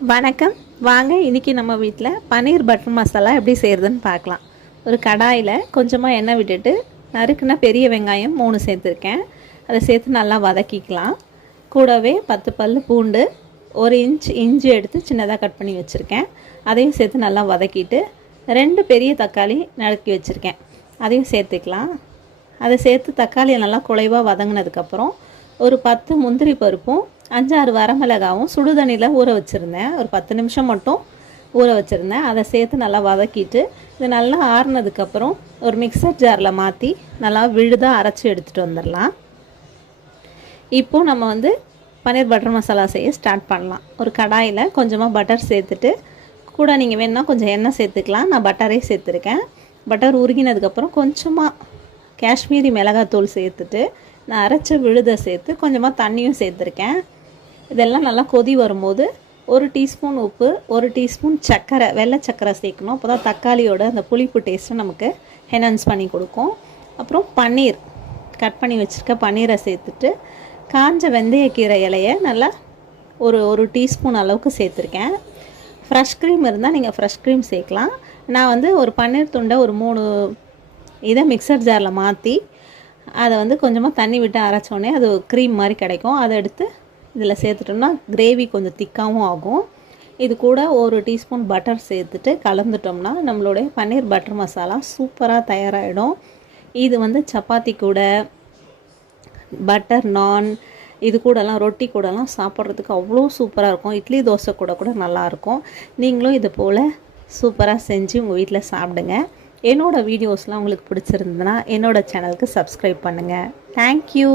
வணக்கம். வாங்க இன்றைக்கி நம்ம வீட்டில் பன்னீர் பட்டர் மசாலா எப்படி செய்கிறதுன்னு பார்க்கலாம். ஒரு கடாயில் கொஞ்சமாக எண்ணெய் விட்டுட்டு நறுக்குனா பெரிய வெங்காயம் 3 சேர்த்துருக்கேன். அதை சேர்த்து நல்லா வதக்கிக்கலாம். கூடவே 10 பல் பூண்டு, 1 இன்ச் இஞ்சி எடுத்து சின்னதாக கட் பண்ணி வச்சுருக்கேன். அதையும் சேர்த்து நல்லா வதக்கிட்டு 2 பெரிய தக்காளி நறுக்கி வச்சுருக்கேன். அதையும் சேர்த்துக்கலாம். அதை சேர்த்து தக்காளியை நல்லா குழைவாக வதங்கினதுக்கப்புறம் ஒரு 10 முந்திரி பருப்பும் 5-6 வரமிளகாவும் சுடுதண்ணியில் ஊற வச்சுருந்தேன். ஒரு 10 நிமிஷம் மட்டும் ஊற வச்சுருந்தேன். அதை சேர்த்து நல்லா வதக்கிட்டு இது நல்லா ஆறுனதுக்கப்புறம் ஒரு மிக்சர் ஜாரில் மாற்றி நல்லா விழுதாக அரைச்சி எடுத்துகிட்டு வந்துடலாம். இப்போது நம்ம பன்னீர் பட்டர் மசாலா செய்ய ஸ்டார்ட் பண்ணலாம். ஒரு கடாயில் கொஞ்சமாக பட்டர் சேர்த்துட்டு கூட நீங்கள் வேணுன்னா கொஞ்சம் எண்ணெய் சேர்த்துக்கலாம். நான் பட்டரே சேர்த்துருக்கேன். பட்டர் உருகினதுக்கப்புறம் கொஞ்சமாக காஷ்மீரி மிளகாத்தூள் சேர்த்துட்டு நான் அரைச்ச விழுதை சேர்த்து கொஞ்சமாக தண்ணியும் சேர்த்துருக்கேன். இதெல்லாம் நல்லா கொதி வரும்போது 1 டீஸ்பூன் உப்பு, 1 டீஸ்பூன் சர்க்கரை, வெள்ளை சர்க்கரை சேர்க்கணும். அப்போ தான் தக்காளியோட அந்த புளிப்பு டேஸ்ட்டு நமக்கு என்ஹான்ஸ் பண்ணி கொடுக்கும். அப்புறம் பன்னீர் கட் பண்ணி வச்சுருக்க பன்னீரை சேர்த்துட்டு காஞ்ச வெந்தயக்கீரை இலையை நல்லா ஒரு டீஸ்பூன் அளவுக்கு சேர்த்துருக்கேன். ஃப்ரெஷ் க்ரீம் இருந்தால் நீங்கள் ஃப்ரெஷ் க்ரீம் சேர்க்கலாம். நான் ஒரு பன்னீர் துண்டை ஒரு 3 இதை மிக்சர் ஜாரில் மாற்றி அதை கொஞ்சமாக தண்ணி விட்டு அரைச்சோடனே அது க்ரீம் மாதிரி கிடைக்கும். அதை எடுத்து இதில் சேர்த்துட்டோம்னா கிரேவி கொஞ்சம் திக்காகவும் ஆகும். இது கூட 1 டீஸ்பூன் பட்டர் சேர்த்துட்டு கலந்துட்டோம்னா நம்மளுடைய பன்னீர் பட்டர் மசாலா சூப்பராக தயாராகிடும். இது சப்பாத்தி கூட, பட்டர் நான், இது கூடலாம் ரொட்டி கூடலாம் சாப்பிட்றதுக்கு அவ்வளோ சூப்பராக இருக்கும். இட்லி தோசை கூட நல்லாயிருக்கும். நீங்களும் இது போல் சூப்பராக செஞ்சு உங்கள் வீட்டில் சாப்பிடுங்க. என்னோடய வீடியோஸ்லாம் உங்களுக்கு பிடிச்சிருந்ததுன்னா என்னோடய சேனலுக்கு சப்ஸ்கிரைப் பண்ணுங்கள். தேங்க்யூ.